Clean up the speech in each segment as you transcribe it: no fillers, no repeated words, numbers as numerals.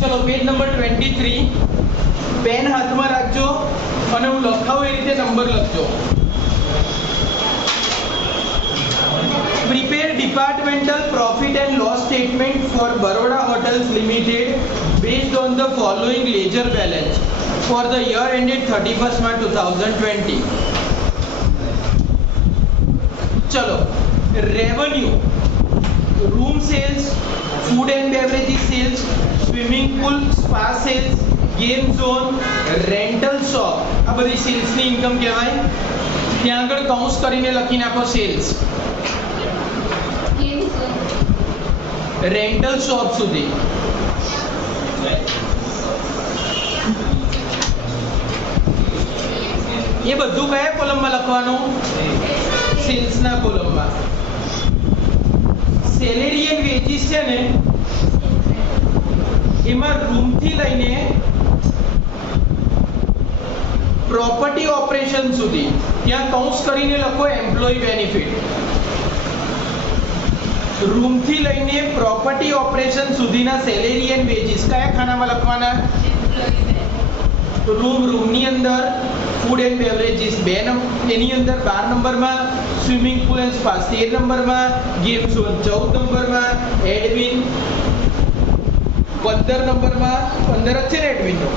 ચલો page number 23 pen હાથમાં રાખજો અને હું લખાવું એ રીતે નંબર લખજો. Prepare departmental profit and loss statement for Baroda Hotels Limited based on the following ledger balance for the year ended 31st March 2020. चलो revenue, room sales, food and beverages sales, swimming pool, spa sales, game zone, rental shop, આ બધી cells ની income કહેવાય. ત્યાં આગળ કૌંસ કરીને લખી નાખો સેલ્સ. રેન્ટલ શોપ સુધી એ બધું કયા કોલમમાં લખવાનું? સેલ્સના કોલમમાં. સેલેરી એન્ડ વેજીસ છે ને એમાં રૂમથી લઈને પ્રોપર્ટી ઓપરેશન સુધી ત્યાં કૌંસ કરીને લખો એમ્પ્લોયી બેનિફિટ. રૂમથી લઈને પ્રોપર્ટી ઓપરેશન સુધીના સેલેરી એન્ડ વેજીસ કયા ખાનામાં લખવાના? રૂમની અંદર ફૂડ એન્ડ બેવરેજીસ એની અંદર 12 નંબરમાં, સ્વિમિંગ પૂલ એન્ડ સ્પા 13 નંબરમાં, ગેમ ઝોન 14 નંબરમાં, એડમિન 15 નંબરમાં, 15 જ છે ને એડમિનનો,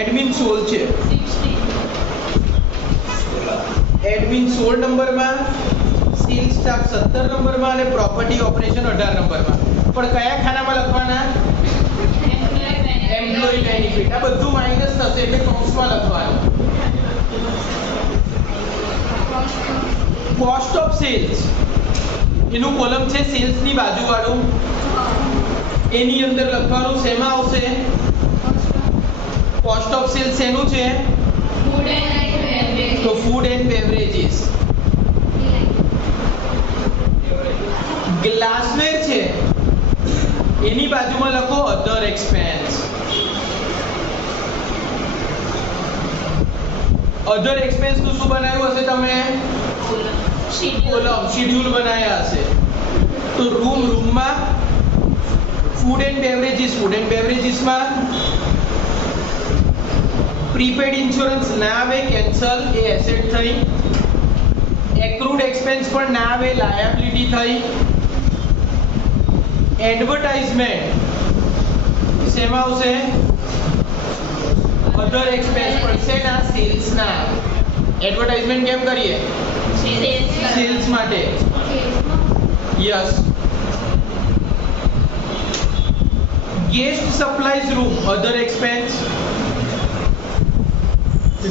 એડમિન 16 છે, એડમિન 16 નંબરમાં, સેલ્સ સ્ટાફ 17 નંબરમાં અને પ્રોપર્ટી ઓપરેશન 18 નંબરમાં. પણ કયા ખાનામાં લખવાના? Employee benefit. આ બધું માઈનસ થશે એટલે કૌંસમાં લખવાનું. કોસ્ટ ઓફ સેલ્સ એનું કોલમ છે સેલ્સ ની બાજુવાળું, એની અંદર લખવાનું શેમાં આવશે? કોસ્ટ ઓફ સેલ્સ એનું છે તો ફૂડ એન્ડ બેવરેજીસ. ગ્લાસવેર છે એની બાજુમાં લખો અધર એક્સપેન્સ. અધર એક્સપેન્સ નું શું બનાવ્યું હશે તમે? કોલમ શેડ્યુલ બનાવ્યા હશે. તો રૂમમાં ફૂડ એન્ડ બેવરેજીસ માં પ્રીપેડ ઇન્સ્યોરન્સ ના આવે, કેન્સલ, એ એસેટ થઈ. એક્રુડ એક્સપેન્સ પણ ના આવે, લાયબિલિટી થઈ. એડવર્ટાઇઝમેન્ટ શેમાં આવશે? અધર એક્સપેન્સ પડશે ના, સેલ્સ ના. એડવર્ટાઇઝમેન્ટ કેમ કરીએ? સેલ્સ માટે. Yes. Guest supplies room other expense.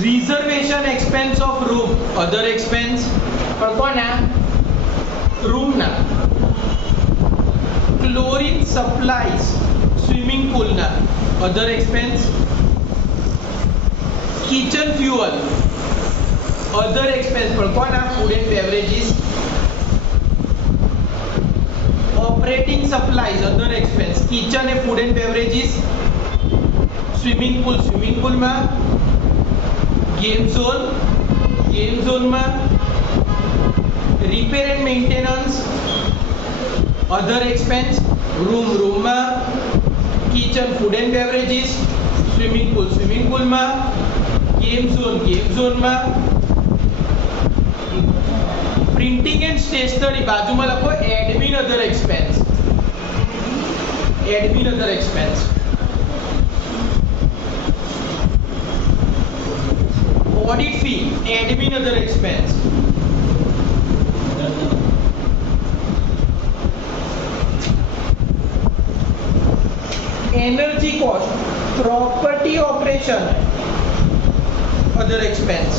Reservation expense of room other expense. પણ કોના? રૂમના. ક્લોરીન સપ્લાઈઝ સ્વિમિંગ પૂલના other expense. Kitchen fuel other expense પણ કોના? Food and beverages. Operating supplies other expense. Kitchen એ ફૂડ એન્ડ બેવરેજીસ. સ્વિમિંગ પૂલમાં. Game ઝોનમાં. Repair and maintenance other expense. રૂમમાં. Kitchen food and beverages. Swimming પૂલમાં. Game ઝોનમાં. Printing and stationery બાજુમાં લખો admin other expense. Audit fee admin other expense. Energy cost property operation other expense.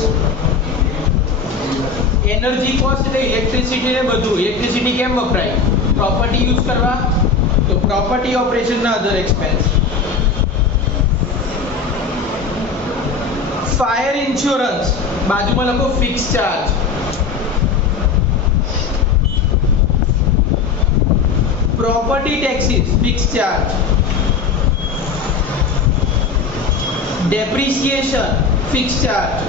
Energy cost એટલે electricity ને બધું. Electricity કેમ વપરાય? પ્રોપર્ટી યુઝ કરવા. તો પ્રોપર્ટી ઓપરેશન ના અધર એક્સપેન્સ. ફાયર ઇન્સ્યોરન્સ બાજુમાં લખો fix charge. Property taxes fix charge. depreciation fixed charge.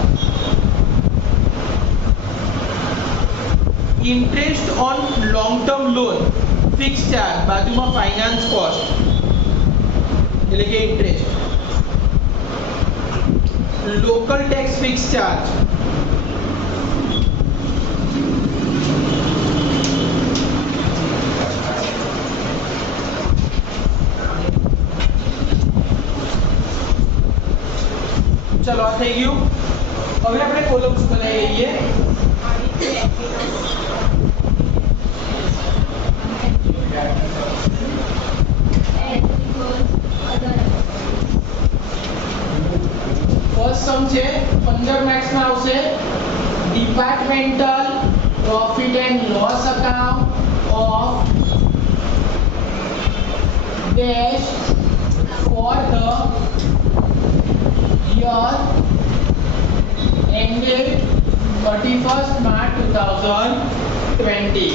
Interest on long term loan fixed charge. બાજુમાં finance cost. એટલે કે interest. Local tax fix charge, ચલો આ થઈ ગયું. હવે આપણે કોલમ્સ બનાવી લઈએ. ફર્સ્ટ સમ છે 15 માર્ક્સ માં આવશે. Departmental profit and loss account of dash for the year ended 31st March 2020.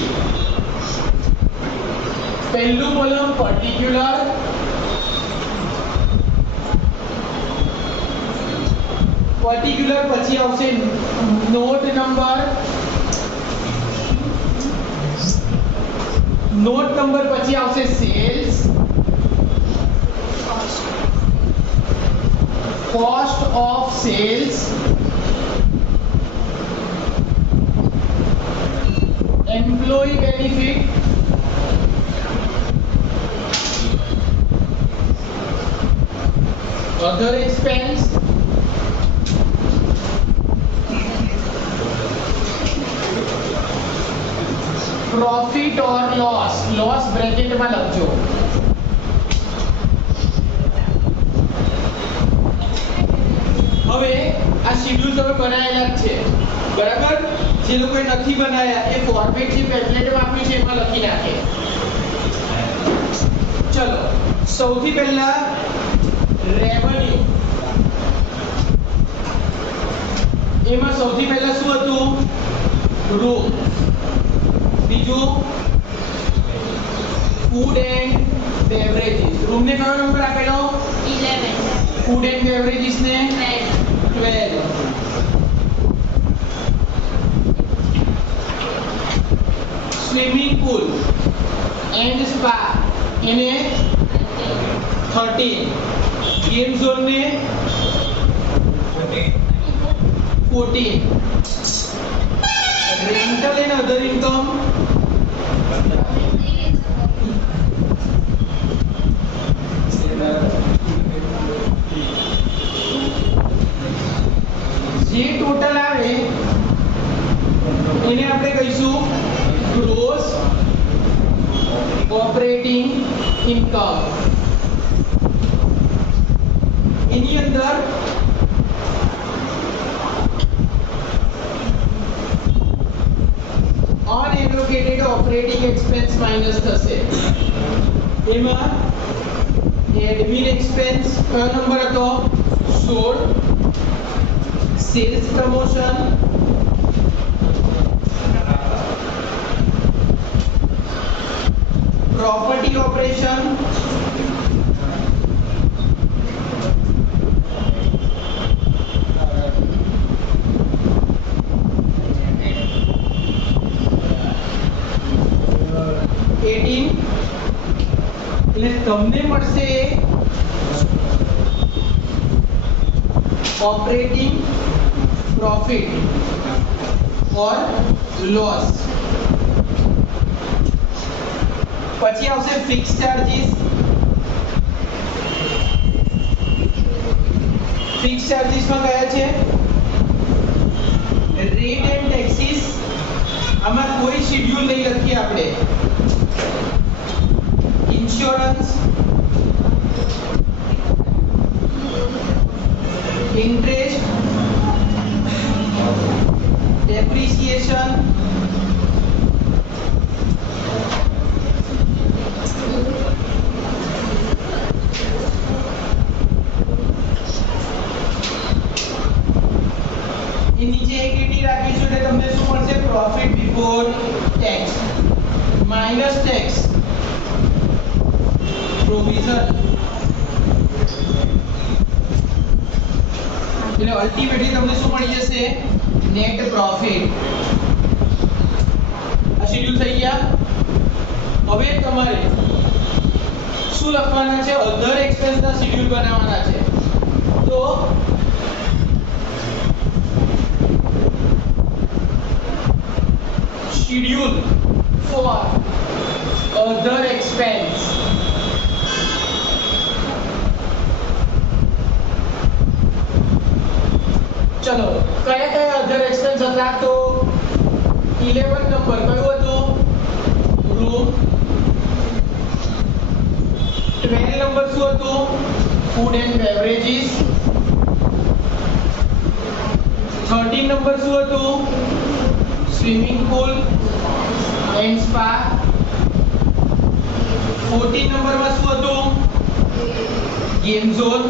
પહેલું કોલમ પર્ટિક્યુલર, પર્ટિક્યુલર પછી આવશે નોટ નંબર, નોટ નંબર પછી આવશે cells, cost of sales, employee benefit, other expense, profit or loss, loss bracket માં લખજો. હવે આ schedule તમે બનાવેલા છે બરાબર. જે લોકોએ નથી બનાયા એ ફોર્મેટ જે પેમ્પલેટમાં આપ્યું છે એમાં લખી નાખે. ચલો સૌથી પહેલા રેવન્યુ, એમાં સૌથી પહેલા શું હતું? રૂમ. બીજું ફૂડ એન્ડ બેવરેજીસ. રૂમ ને કયો નંબર આપેલો? 11. ફૂડ એન્ડ બેવરેજીસ ને 12. સ્વિમિંગ પૂલ એન્ડ સ્પા એને 13. ગેમ ઝોન ને 14. રેન્ટલ એન્ડ અધર ઇન્કમ જે ટોટલ આવે એને આપણે કહીશું ગ્રોસ ઓપરેટિંગ ઇન્કમ. એની અંદર અનએલોકેટેડ ઓપરેટિંગ એક્સપેન્સ માઈનસ થશે. એમાં એડમિન એક્સપેન્સ કયો નંબર હતો? 16. સેલ્સ પ્રમોશન, property operation, એટલે તમને મળશે ઓપરેટિંગ પ્રોફિટ ઓર લોસ. પછી આવશે ફિક્સ ચાર્જીસ. ફિક્સ ચાર્જીસ માં કયા છે? Rate and taxes. આમાં કોઈ શેડ્યુલ નહીં લખીએ આપણે. ઇન્સ્યોરન્સ, ઇન્ટરેસ્ટ, depreciation, એ નીચે એક લીટી રાખીશું એટલે તમને શું મળશે? Profit before tax minus tax provision. એટલે અલ્ટિમેટલી તમને શું મળી જશે? Net profit. આ શેડ્યુલ થઈ ગયા. હવે તમારે શું લખવાના છે? અધર એક્સપેન્સ ના શેડ્યુલ બનાવવાના છે. તો schedule for other expense. ચલો કયા કયા અધર એક્સપેન્સ હતા? તો 11 નંબર કયું હતું? રૂમ. 12 નંબર શું હતું? Food and beverages. 13 નંબર શું હતું? Swimming pool and spa. 14 નંબરમાં શું હતું? Game zone.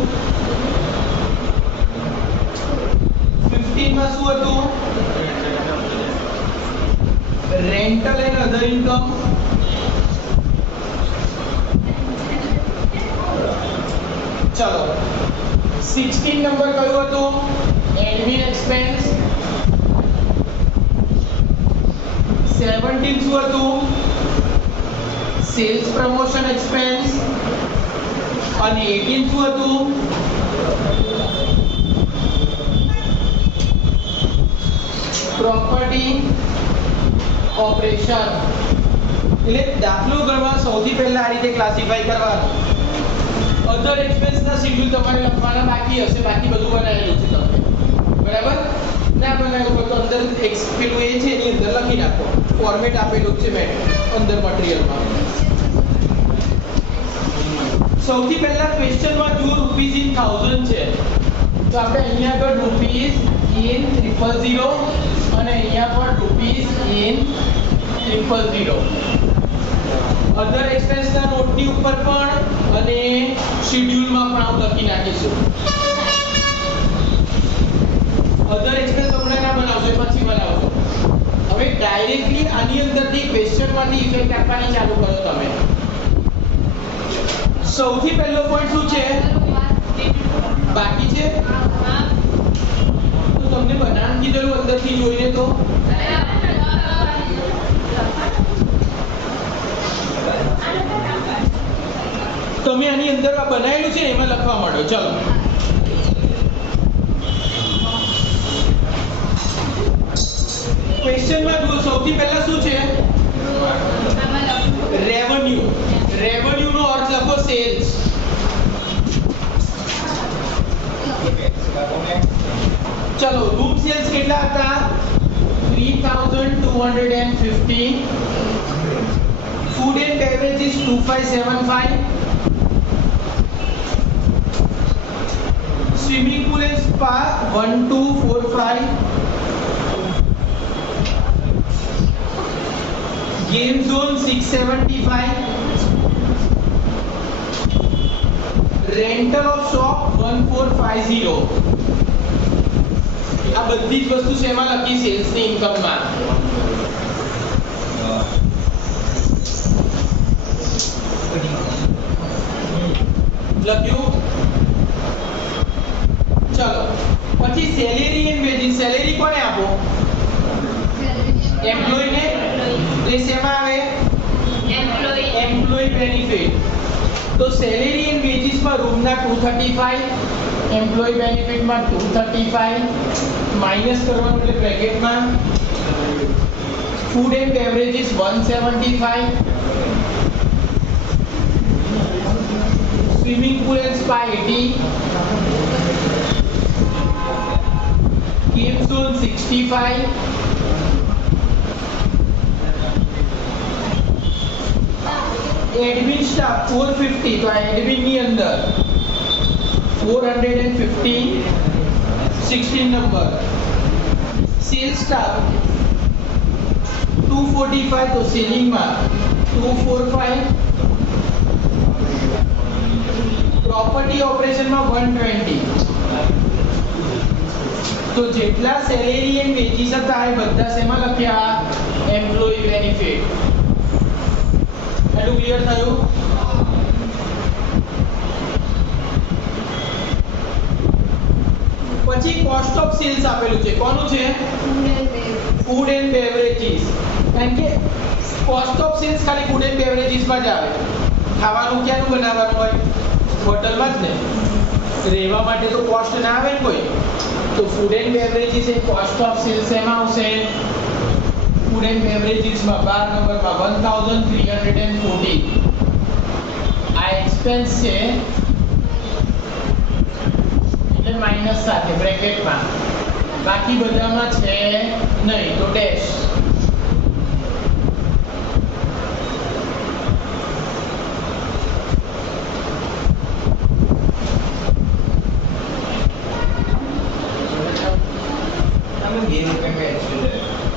15 માં શું હતું? Rental and other income. ચલો 16 નંબર કયું હતું? Admin expense. 17 શું હતું? Sales promotion expense. અને 18 શું હતું? Property operation. એટલે દાખલો ગણવા સૌથી પહેલા આ રીતે ક્લાસિફાઈ કરવાનું. અધર એક્સપેન્સ ના શેડ્યુલ તમારે લખવાના બાકી હશે, બાકી બધું બનાવેલું છે તમે. બરાબર? ના બનાવ્યું હોય તો અંદર એક પેલું એ છે એની અંદર લખી નાખો. ફોર્મેટ આપેલું છે મેં અંદર મટીરીયલમાં. સૌથી પહેલા ક્વેશ્ચનમાં જો રૂપીઝ ઇન 1000 છે તો આપણે અહીંયા આગળ રૂપીઝ ઇન 000 અને અહીંયા પણ રૂપીઝ ઇન 000. અધર એક્સપેન્સ ના નોટની ઉપર પણ અને શેડ્યુલમાં પણ આમ લખી નાખીશું. અધર એક્સપેન્સ હમણાં ના બનાવશો, પછી બનાવશો. હવે ડાયરેક્ટલી આની અંદરથી ક્વેશ્ચનમાંથી ઇફેક્ટ આપવાની ચાલુ કરો તમે. સૌથી પહેલો પોઈન્ટ શું છે? બાકી છે તો તમને બનાન કીધેલું અંદરથી જોઈને તો તમે આની અંદર આ બનાવેલું છે એમાં લખવા માંડો. ચલો ક્વેશ્ચનમાં જુઓ. સૌથી પહેલા શું છે? રેવન્યુ. રેવન્યુ નો અર્થ લખો સેલ્સ. ચલો રૂમ સેલ્સ કેટલા હતા? 3250. Food and beverages 2575. Swimming pool and spa 1245. Game zone 675. Rental of shop 1450. આ બધી જ વસ્તુ શેમાં લખી? સેલ્સ ની ઇન્કમમાં. લખ્યું? ચલો પછી સેલેરી એન્ડ વેજીસ. સેલેરી કોને આપો? એમ્પ્લોય ને. એ શેમાં આવે? Employee benefit. તો સેલેરી એન્ડ વેજીસ માં રૂમ ના 235, એમ્પ્લોય બેનિફિટ માં 235 માઈનસ કરવાનું એટલે બ્રેકેટમાં. Food and beverages 175. Swimming pool and spa 80. Game zone 65. Admin staff 450. તો એડમિન ની અંદર 450. 16 નંબર. Cells staff 245. તો સેલિંગ માં 245. પ્રોપર્ટી ઓપરેશન માં 120. તો જેટલા સેલેરી એન્ડ વેજીસ હતા એ બધા શેમાં લખ્યા? Employ benefit. એટલું ક્લિયર થયું? પછી કોસ્ટ ઓફ સેલ્સ આપેલું છે. કોનું છે? Food and beverages. કારણ કે કોસ્ટ ઓફ સેલ્સ ખાલી ફૂડ એન્ડ બેવરેજીસ માં જ આવે. ખાવાનું ક્યાંનું બનાવવાનું હોય? હોટલમાં જ ને. રહેવા માટે તો કોસ્ટ ના આવે ને કોઈ. તો ફૂડ એન્ડ બેવરેજીસ એ કોસ્ટ ઓફ સેલ્સ એમાં આવશે ફૂડ એન્ડ બેવરેજીસ માં 12 નંબરમાં 1340. આ એક્સપેન્સ છે એટલે માઈનસ સાથે બ્રેકેટમાં, બાકી બધામાં છે નહીં તો ડેશ.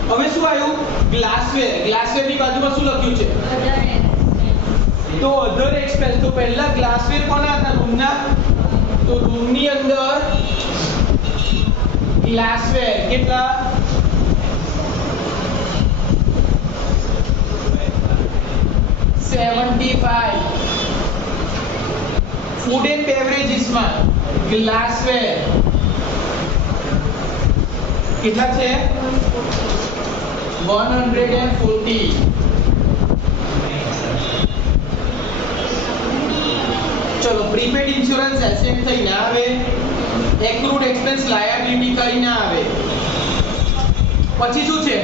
હવે શું આવ્યું? ગ્લાસવેર. ગ્લાસવેર ની બાજુમાં શું લખ્યું છે? તો અધર એક્સપેન્સ. તો પહેલા ગ્લાસવેર કોના હતા? રૂમના. તો રૂમની અંદર ગ્લાસવેર કેટલા? 75. ફૂડ એન્ડ બેવરેજીસ માં ગ્લાસવેર કેટલા છે? 140. ચલો પ્રીપેડ ઇન્સ્યોરન્સ એસેટ થઈ ના આવે, એક્રુડ એક્સપેન્સ લાયબિલિટી કરી ના આવે. પછી શું છે?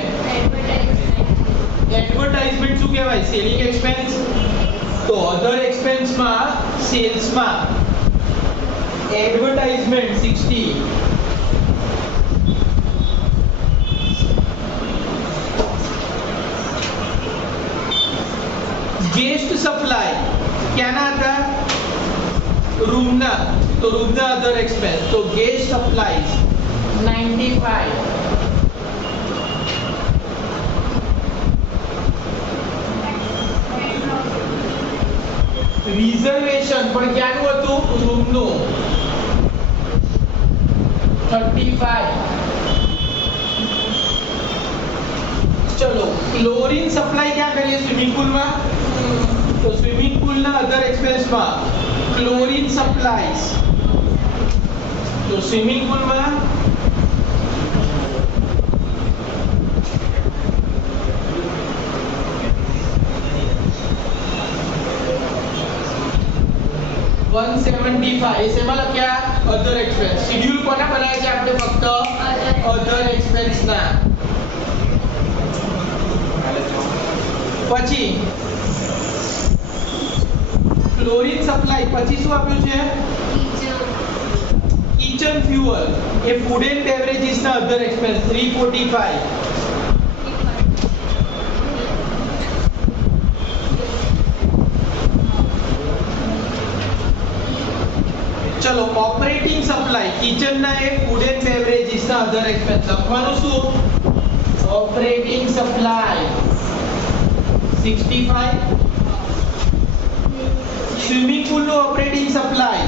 એડવર્ટાઇઝમેન્ટ શું કહેવાય? Selling expense. તો અધર એક્સપેન્સ માં સેલ્સ માં એડવર્ટાઇઝમેન્ટ 60. गेस्ट सप्लाय ક્યાંના હતા? રૂમના. તો રૂમના અધર એક્સપેન્સ. તો गेस्ट સપ્લાઈઝ 95. રિઝર્વેશન પણ ક્યાંનું હતું? રૂમનું. 35. ચલો ક્લોરીન સપ્લાય ક્યાં કરીએ? સ્વિમિંગ પુલમાં. તો સ્વિમિંગ પુલના અધર એક્સપેન્સમાં ક્લોરીન સપ્લાઈઝ. તો સ્વિમિંગ પુલમાં એ શેમાં લખ્યા? અધર એક્સપેન્સ. શેડ્યુલ કોના બનાવે છે આપણે? ફક્ત અધર એક્સપેન્સ ના. પછી ક્લોરીન સપ્લાય. પછી શું આપ્યું છે? Kitchen fuel A food and beverages ના અધર એક્સપેન્સ 345. ચલો ઓપરેટિંગ સપ્લાય કિચન ના એ ફૂડ એન્ડ બેવરેજીસ ના અધર એક્સપેન્સ. લખવાનું શું? Operating supply 65. સ્વિમિંગ પુલ નો ઓપરેટિંગ સપ્લાય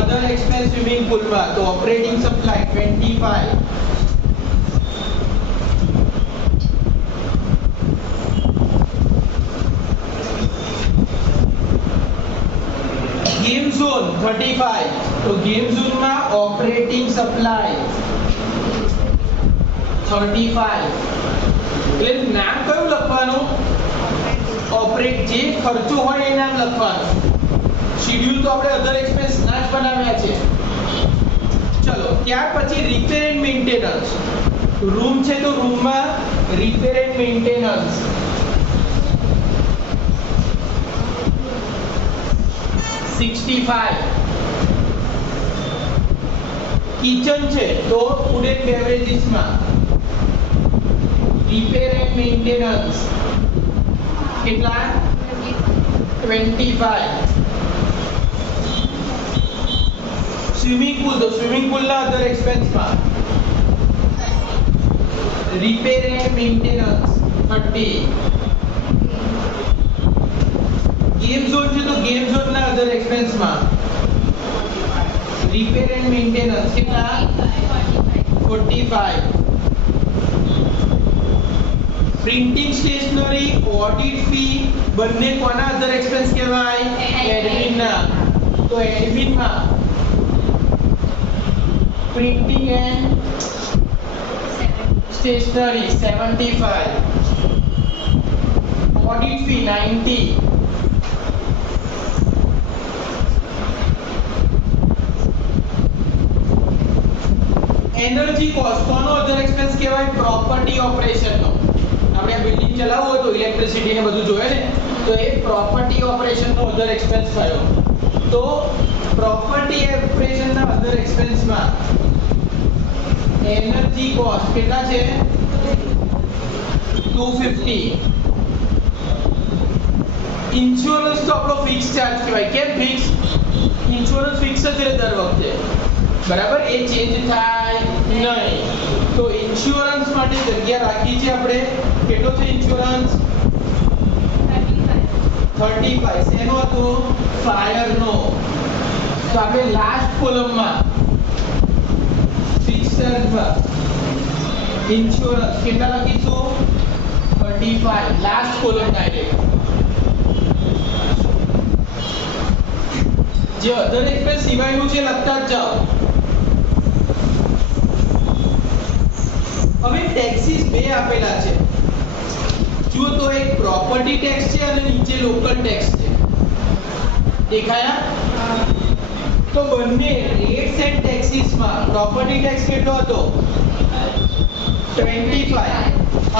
અધર એક્સપેન્સ સ્વિમિંગ પુલ માં. તો ઓપરેટિંગ સપ્લાય 25. Game zone 35. तो गेम जोन में ऑपरेटिंग सप्लाई 35. એટલે નામ કયું લખવાનું? ઓપરેટ જે ખર્ચો હોય એ નામ લખવાનું. શેડ્યુલ તો આપણે અધર એક્સપેન્સ ના જ બનાવ્યા છે. ચલો ત્યાર પછી રિપેર એન્ડ મેન્ટેનન્સ. રૂમ છે તો રૂમમાં રિપેર એન્ડ મેન્ટેનન્સ 65. કિચન છે તો ફૂડ એન્ડ બેવરેજીસ માં રિપેર એન્ડ મેન્ટેનન્સ કેટલા? 25. સ્વિમિંગ પુલ તો સ્વિમિંગ પુલ ના અધર એક્સપેન્સ માં repair and maintenance 30. Game zone છે તો गेम जोन ના અધર એક્સપેન્સ માં રિપેર એન્ડ મેન્ટેનન્સ કેટલા? 45. પ્રિન્ટિંગ સ્ટેશનરી ઓડિટ ફી બંને કોના અધર એક્સપેન્સ કહેવાય? એડમિન ના. તો એડમિન માં printing and stationery 75. Audit fee 90. Energy cost કોનો અધર એક્સપેન્સ કહેવાય? પ્રોપર્ટી ઓપરેશન નો. આપણે આ બિલ્ડિંગ ચલાવવું હોય તો ઇલેક્ટ્રિસિટી ને બધું જોઈએ ને, તો એ પ્રોપર્ટી ઓપરેશન નો અધર એક્સપેન્સ થયો. તો પ્રોપર્ટી ઓપરેશન ના અધર એક્સપેન્સ માં એનર્જી કોસ્ટ કેટલા છે? 250. ઇન્સ્યોરન્સ તો આપણો ફિક્સ ચાર્જ કહેવાય. કેમ ફિક્સ? ઇન્સ્યોરન્સ ફિક્સ જ રહે દર વખતે, બરાબર, એ ચેન્જ થાય નહીં. તો ઇન્સ્યોરન્સ માટે જગ્યા રાખી છે આપણે. કેટલો છે ઇન્સ્યોરન્સ? 35. શેનો હતો? ફાયર નો. તો આપણે લાસ્ટ કોલમમાં ફિક્સ ચાર્જમાં ઇન્સ્યોરન્સ કેટલા લખીશું? 35. Last column direct. જે અધર એક્સપેન્સ સિવાયનું છે લખતા જ જાઓ. હવે ટેક્સીસ બે આપેલા છે. જો તો એક પ્રોપર્ટી ટેક્સ છે અને નીચે લોકલ ટેક્સ છે. દેખાયા? તો બંને રેટ્સ એન્ડ ટેક્સીસ માં પ્રોપર્ટી ટેક્સ કેટલો હતો? 25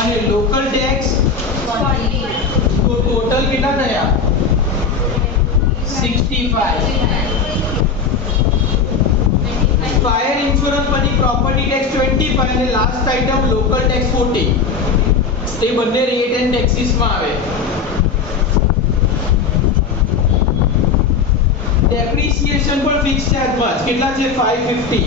અને લોકલ ટેક્સ 40. તો ટોટલ કેટલા થયા? 65. ફાયર ઇન્સ્યોરન્સ પછી પ્રોપર્ટી ટેક્સ 25 અને લાસ્ટ આઇટમ લોકલ ટેક્સ 40. તે બંને રેટ એન્ડ ટેક્સીસ માં આવે. ડેપ્રિસિએશન પણ ફિક્સ ચાર્જ માં જ. કેટલા છે? 550.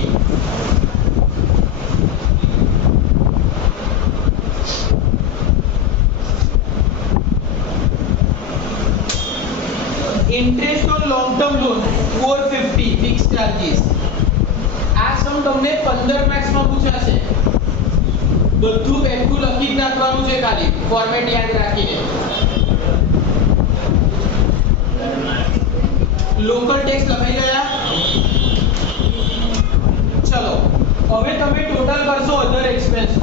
Interest on long term loan 450 fix charges. આ સમ તમને 15 માર્ક્સ માં પૂછાશે. બધું બેઠું લખી જ નાખવાનું છે, ખાલી ફોર્મેટ યાદ રાખીને. લોકલ ટેક્સ લખાઈ ગયા? ચલો હવે તમે ટોટલ કરશો અધર એક્સપેન્સ.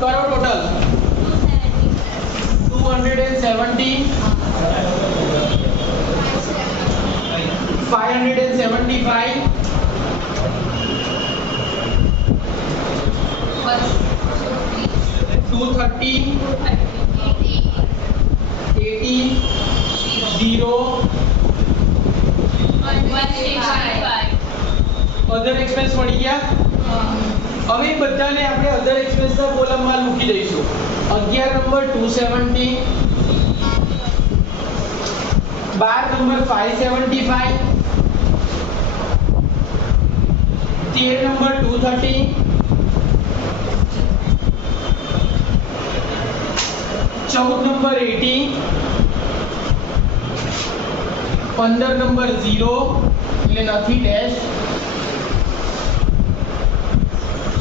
કરો ટોટલ 270 575 230 80 0 અધર એક્સપેન્સ મળી ગયા. હવે બધાને આપણે અધર એક્સપેન્સ ના કોલમમાં મૂકી દઈશું. 11 number 270, 12 number 575, 13 number 230, 14 number 80, 15 number 0 એટલે નથી ડેશ,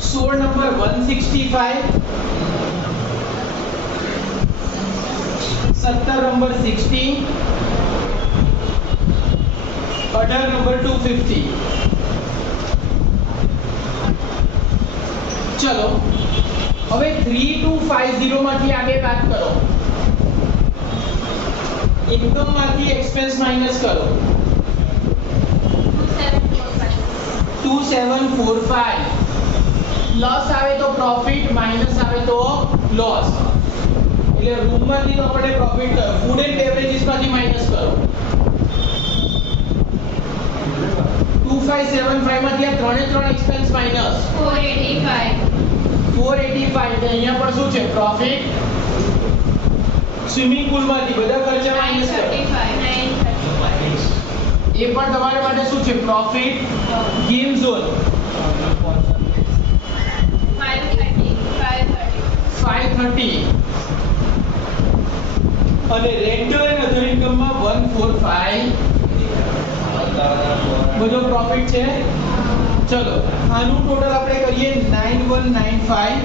16 નંબર 165, 17 નંબર 60, 18 નંબર 250. ચલો હવે 3250 માંથી આગળ વાત કરો. ઇન્કમ માંથી એક્સપેન્સ માઈનસ કરો. 2745 પ્લસ આવે તો પ્રોફિટ, માઈનસ આવે તો લોસ. એટલે રૂમ માંથી તો આપણે પ્રોફિટ કરો, ફૂડ એન્ડ બેવરેજીસ માંથી માઈનસ કરો. 2575 માંથી આ ત્રણે ત્રણ એક્સપેન્સ માઈનસ 485 એટલે અહીંયા પણ શું છે? પ્રોફિટ. સ્વિમિંગ પુલ માંથી બધા ખર્ચા માઈનસ કરો. એ પણ તમારા માટે શું છે? પ્રોફિટ. ગેમ ઝોન 530 અને રેન્ટલ એન્ડ અધર ઇન્કમ માં 145 બધો પ્રોફિટ છે. ચલો આનું ટોટલ આપણે કરીએ 9195,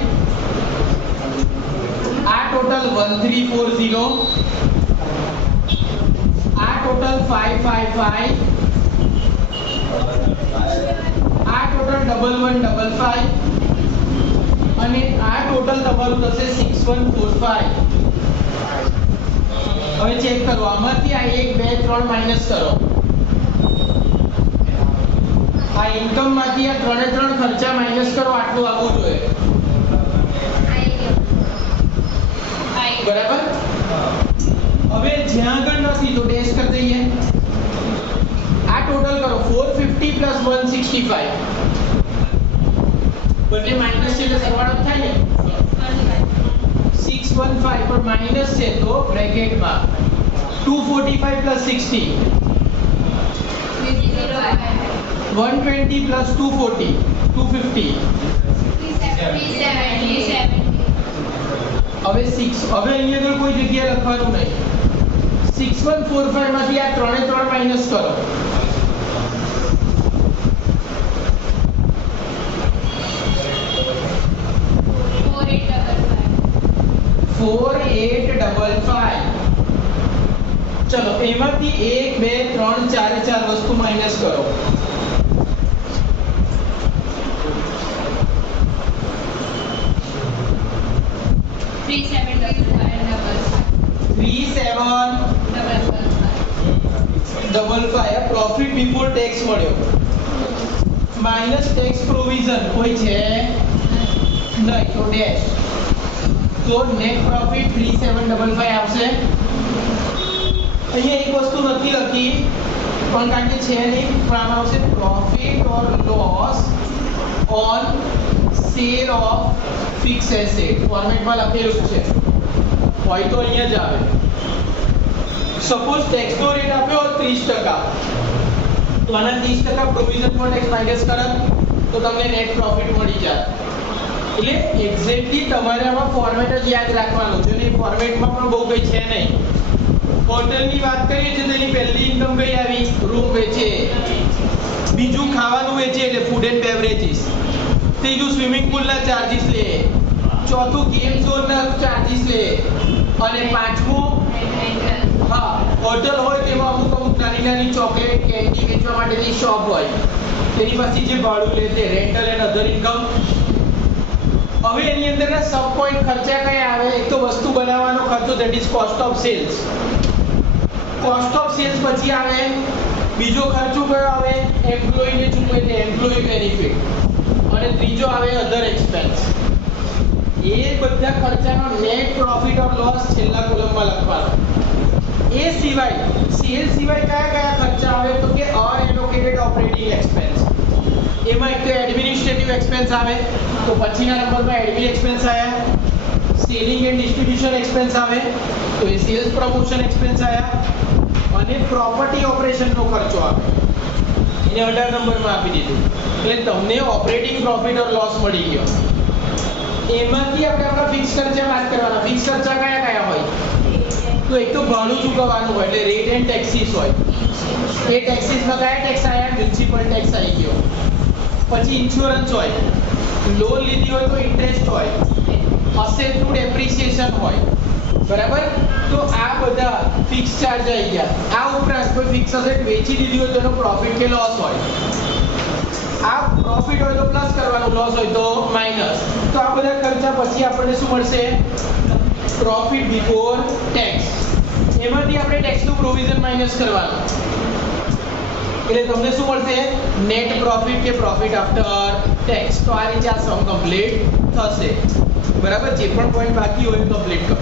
આ ટોટલ 1340, આ ટોટલ 555, આ આ ટોટલ 1115 અને આ ટોટલ તમારું થશે 6145. હવે ચેક કરો, આમાંથી આ 1 2 3 માઈનસ કરો. આ ઇન્કમ માંથી આ 3 ખર્ચા માઈનસ કરો, આટલું આવવું જોઈએ. બરાબર. હવે જ્યાં આગળ નથી તો ડેશ કરી દઈએ. આ ટોટલ કરો 450 પ્લસ 165. બંને માઈનસ છે એટલે સરવાળો થાય ને. 615 પર માઈનસ છે તો બ્રેકેટમાં 245 પ્લસ 60 120 પ્લસ 240 250. હવે 6 હવે અહીંયા આગળ કોઈ જગ્યાએ લખવાનું નહીં. 6145 માંથી આ 3 માઈનસ કરો. 4855. ચલો એમાંથી 1 2 3 4 વસ્તુ માઈનસ કરો. 3755 પ્રોફિટ બિફોર ટેક્સ મળ્યો. માઈનસ ટેક્સ પ્રોવિઝન કોઈ છે નહીં તો ડેશ. તો નેટ પ્રોફિટ 3755 આવશે. અહીંયા એક વસ્તુ નથી લખી પણ કારણ કે છે નહીં, પણ આવશે profit or loss on cell of fix asset. ફોર્મેટમાં લખેલું છે હોય તો અહીંયા જ આવે. સપોઝ ટેક્સ નો રેટ આપ્યો 30%, તો આના 30% પ્રોવિઝન ફોર ટેક્સ માઈનસ કરો તો તમને નેટ પ્રોફિટ મળી જાય. એટલે એક્ઝેક્ટલી તમારે આમાં ફોર્મેટ જ યાદ રાખવાનું છે ને. ફોર્મેટમાં પણ બહુ કંઈ છે નહીં. હોટલની વાત કરીએ છીએ તો એની પહેલી ઇન્કમ કઈ આવી? રૂમ વેચે. બીજું ખાવાનું વેચે એટલે ફૂડ એન્ડ બેવરેજીસ. ત્રીજું સ્વિમિંગ પૂલના ચાર્જીસ લે. ચોથું ગેમ ઝોનના ચાર્જીસ લે. અને પાંચમું હા હોટલ હોય તેમાં અમુક નાની ચોકલેટ કેન્ડી વેચવા માટેની શોપ હોય તેની પાસેથી જે ભાડું લે તે રેન્ટલ એન્ડ અધર ઇન્કમ. હવે એની અંદરના સબ પોઈન્ટ ખર્ચા કયા આવે? એક તો વસ્તુ બનાવવાનો ખર્ચો, that is cost of sales. Cost of sales પછી આવે બીજો ખર્ચો કયો આવે? એમ્પ્લોયીને ચૂકવે તે એમ્પ્લોયી બેનિફિટ. અને ત્રીજો આવે અધર એક્સપેન્સ. એ બધા ખર્ચાનો નેટ પ્રોફિટ ઓર લોસ છેલ્લા કોલમમાં લખવાનો. એ સિવાય સેલ સિવાય કયા ખર્ચા આવે? તો કે અનએલોકેટેડ ઓપરેટિંગ એક્સપેન્સ. એમાં એક તો એડમિનિસ્ટ્રેટિવ એક્સપેન્સ આવે, તો પછીના નંબરમાં એડમિન એક્સપેન્સ આવ્યા. સેલિંગ એન્ડ ડિસ્ટ્રીબ્યુશન એક્સપેન્સ આવે તો એ સેલ્સ પ્રમોશન એક્સપેન્સ આવ્યા. અને પ્રોપર્ટી ઓપરેશનનો ખર્ચો આવે એને 18 નંબરમાં આપી દીધું. એટલે તમને ઓપરેટિંગ પ્રોફિટ ઓર લોસ મળી ગયો. એમાંથી આપણે આપણા ફિક્સ ખર્ચા વાત કરવાના. ફિક્સ ખર્ચા કયા હોય? તો એક તો ભાડું ચૂકવવાનું હોય એટલે રેટ એન્ડ ટેક્સીસ હોય. એ ટેક્સીસમાં કયા ટેક્સ આવ્યા? મ્યુનિસિપલ ટેક્સ આવી ગયો. પછી ઇન્સ્યોરન્સ હોય, લોન લીધી હોય તો ઇન્ટરેસ્ટ હોય, અસેટનું ડેપ્રિસિએશન હોય. બરાબર. તો આ બધા ફિક્સ ચાર્જ આવી ગયા. આ ઉપરાંત કોઈ ફિક્સ અસેટ વેચી દીધી હોય તો એનો પ્રોફિટ કે લોસ હોય. આ પ્રોફિટ હોય તો પ્લસ કરવાનું, લોસ હોય તો માઈનસ. તો આ બધા ખર્ચા પછી આપણને શું મળશે? Profit before tax. એમાંથી આપણે ટેક્સનું પ્રોવિઝન માઈનસ કરવાનું એટલે તમને શું મળશે? નેટ પ્રોફિટ કે પ્રોફિટ આફ્ટર ટેક્સ. તો આ રીતે આ સમ કમ્પ્લીટ થશે. બરાબર. જે પણ પોઈન્ટ બાકી હોય કમ્પ્લીટ કરો.